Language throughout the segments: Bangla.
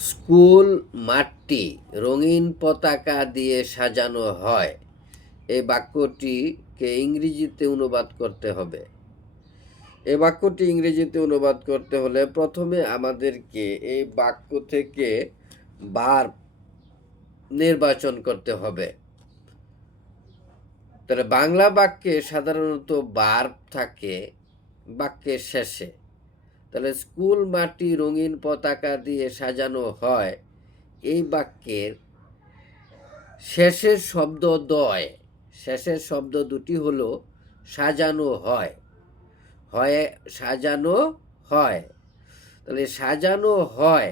স্কুল মাঠটি রঙিন পতাকা দিয়ে সাজানো হয়। এই বাক্যটিকে ইংরেজিতে অনুবাদ করতে হবে। এই বাক্যটি ইংরেজিতে অনুবাদ করতে হলে প্রথমে আমাদেরকে এই বাক্য থেকে ভার্ব নির্বাচন করতে হবে। তাহলে বাংলা বাক্যে সাধারণত ভার্ব থাকে বাক্যের শেষে। তাহলে স্কুল মাঠটি রঙিন পতাকা দিয়ে সাজানো হয়, এই বাক্যের শেষের শব্দ দয়, শেষের শব্দ দুটি হলো সাজানো হয়, সাজানো হয়। তাহলে সাজানো হয়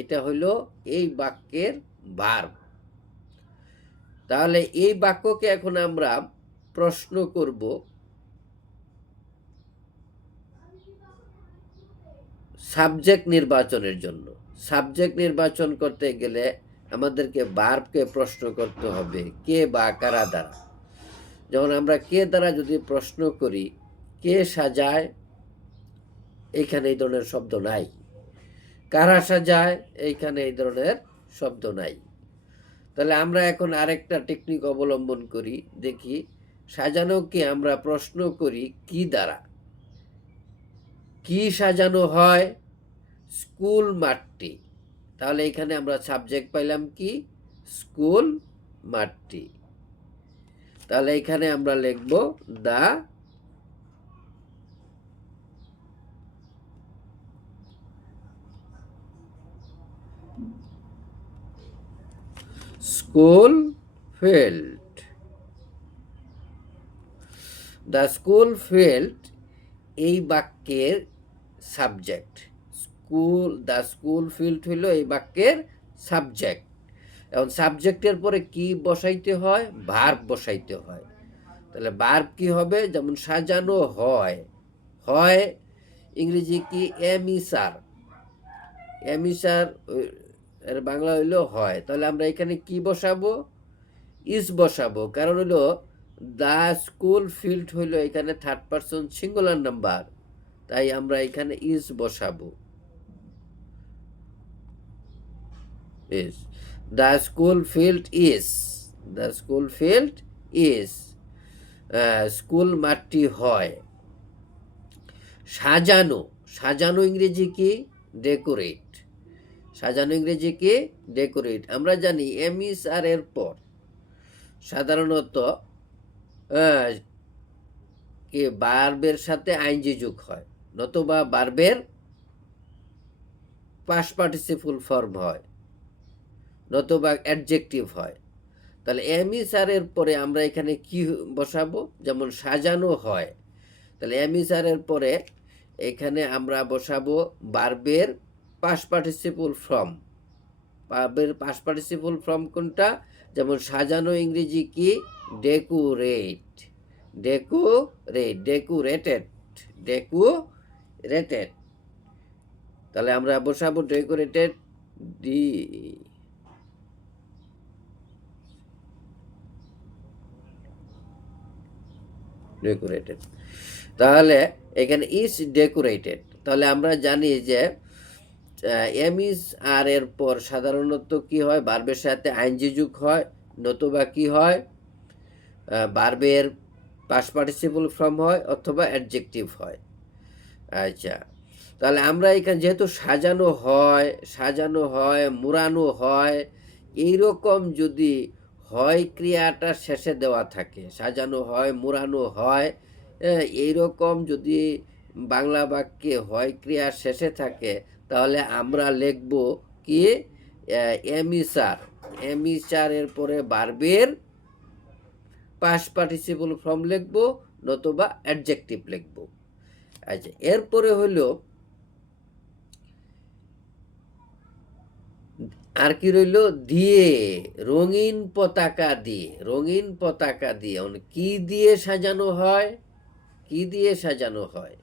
এটা হলো এই বাক্যের ভার্ব। তাহলে এই বাক্যকে এখন আমরা প্রশ্ন করব সাবজেক্ট নির্বাচনের জন্য। সাবজেক্ট নির্বাচন করতে গেলে আমাদেরকে ভার্বকে প্রশ্ন করতে হবে কে বা কারা দ্বারা। যখন আমরা কে দ্বারা যদি প্রশ্ন করি, কে সাজায়, এইখানে এই ধরনের শব্দ নাই। কারা সাজায়, এইখানে এই ধরনের শব্দ নাই। তাহলে আমরা এখন আরেকটা টেকনিক অবলম্বন করি, দেখি সাজানোকে আমরা প্রশ্ন করি কি দ্বারা। কি সাজানো হয়? স্কুল মাঠটি। তাহলে এখানে আমরা সাবজেক্ট পাইলাম কি? স্কুল মাঠটি। তাহলে এখানে আমরা লিখব the school field. The school field এই বাক্যের সাবজেক্ট। দ্য স্কুল ফিল্ড হলো এই বাক্যের সাবজেক্ট। এখন সাবজেক্টের পরে কি বসাইতে হয়? ভার্ব বসাইতে হয়। তাহলে ভার্ব কি হবে? যেমন সাজানো হয়, হয় ইংরেজি কি? এমিসার। এমিসার এর বাংলা হইলো হয়। তাহলে আমরা এখানে কি বসাবো? ইজ বসাবো। কারণ হলো দ্য স্কুল ফিল্ড হইলো এখানে থার্ড পারসন সিঙ্গুলার নাম্বার, তাই আমরা এখানে ইজ বসাবো। Is. The school field is. The school field is. School মাঠটি হয়। সাজানো। সাজানো ইংরেজি কি? ডেকোরেট। সাজানো ইংরেজি কি? ডেকোরেট। আমরা জানি এমিস আর এর পর সাধারণত কি ভার্বের সাথে আইনজি যোগ হয়, নতুবা ভার্বের পাস্ট পার্টিসিপল ফর্ম হয়, নতুবা অ্যাডজেক্টিভ হয়। তাহলে এমিসার এর পরে আমরা এখানে কি বসাবো? যেমন সাজানো হয়। তাহলে এমিসার এর পরে এখানে আমরা বসাবো ভার্বের পাস্ট পার্টিসিপল ফর্ম। ভার্বের পাস্ট পার্টিসিপল ফর্ম কোনটা? যেমন সাজানো ইংরেজি কি? ডেকোরেট। ডেকোরেট। ডেকোরেটেড। ডেকোরেটেড। তাহলে আমরা বসাবো ডেকোরেটেড ডি ডেকোরেটেড। তাহলে এখানে ইজ ডেকোরেটেড। তাহলে আমরা জানি যে এমিজ আর এর পর সাধারণত কি হয়? ভার্বের সাথে আইনজি যোগ হয়, নতুবা কি হয়? ভার্বের পাস্ট পার্টিসিপল ফর্ম হয় অথবা অ্যাডজেক্টিভ হয়। আচ্ছা, তাহলে আমরা এখানে যেহেতু সাজানো হয়, মুড়ানো হয়, এইরকম যদি হয় ক্রিয়াটা শেষে দেওয়া থাকে, সাজানো হয়, মুড়ানো হয়, এইরকম যদি বাংলা বাক্যে হয় ক্রিয়া শেষে থাকে, তাহলে আমরা লিখব কি? এমিসার। এমিসারের পরে ভার্বের পাস্ট পার্টিসিপল ফর্ম লিখব, নতুবা অ্যাডজেক্টিভ লিখব। আচ্ছা, এরপরে হলো আর কি রইল? দিয়ে, রঙিন পতাকা দিয়ে। রঙিন পতাকা দিয়ে কি দিয়ে সাজানো হয়? কি দিয়ে সাজানো হয়?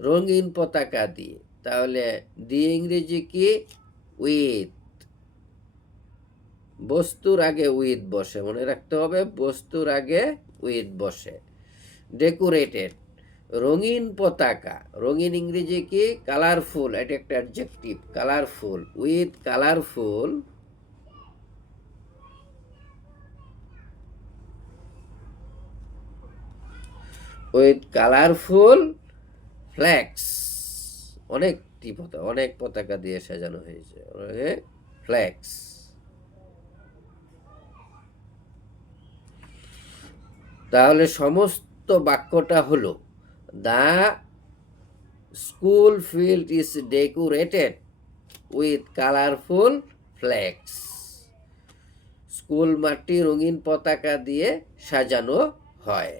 রঙিন পতাকা দিয়ে। তাহলে দিয়ে ইংরেজি কি? উইথ। বস্তুর আগে উইথ বসে, মনে রাখতে হবে, বস্তুর আগে উইথ বসে। ডেকোরেটেড। রঙিন পতাকা, রঙিন ইংরেজি কি? কালারফুল, এটা একটা adjective, colourful, with colourful flax, অনেক পতাকা দিয়ে সাজানো হয়েছে, ফ্ল্যাক্স। তাহলে সমস্ত বাক্যটা হলো the school field is decorated with colourful flax. School মাঠটি রঙিন পতাকা দিয়ে সাজানো হয়।